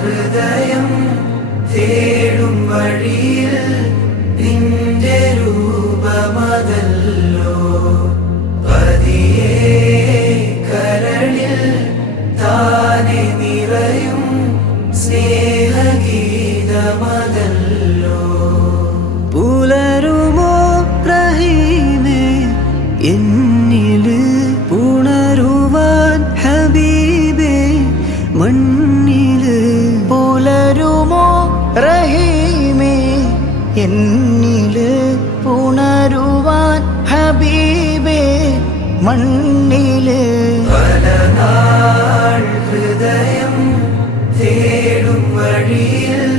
ഹൃദയം തേടും വഴിയിൽ നിന്റെ രൂപമതല്ലോ. പതിയേ കരളിൽ താനെ നിറയും സ്നേഹഗീതമതല്ലോ. പുലരുമോ പ്രഹീനെ എന്നിലും എന്നിൽ പുണരുവാൻ ഹബീബേ മണ്ണിൽ ഹൃദയം തേടും വഴിയിൽ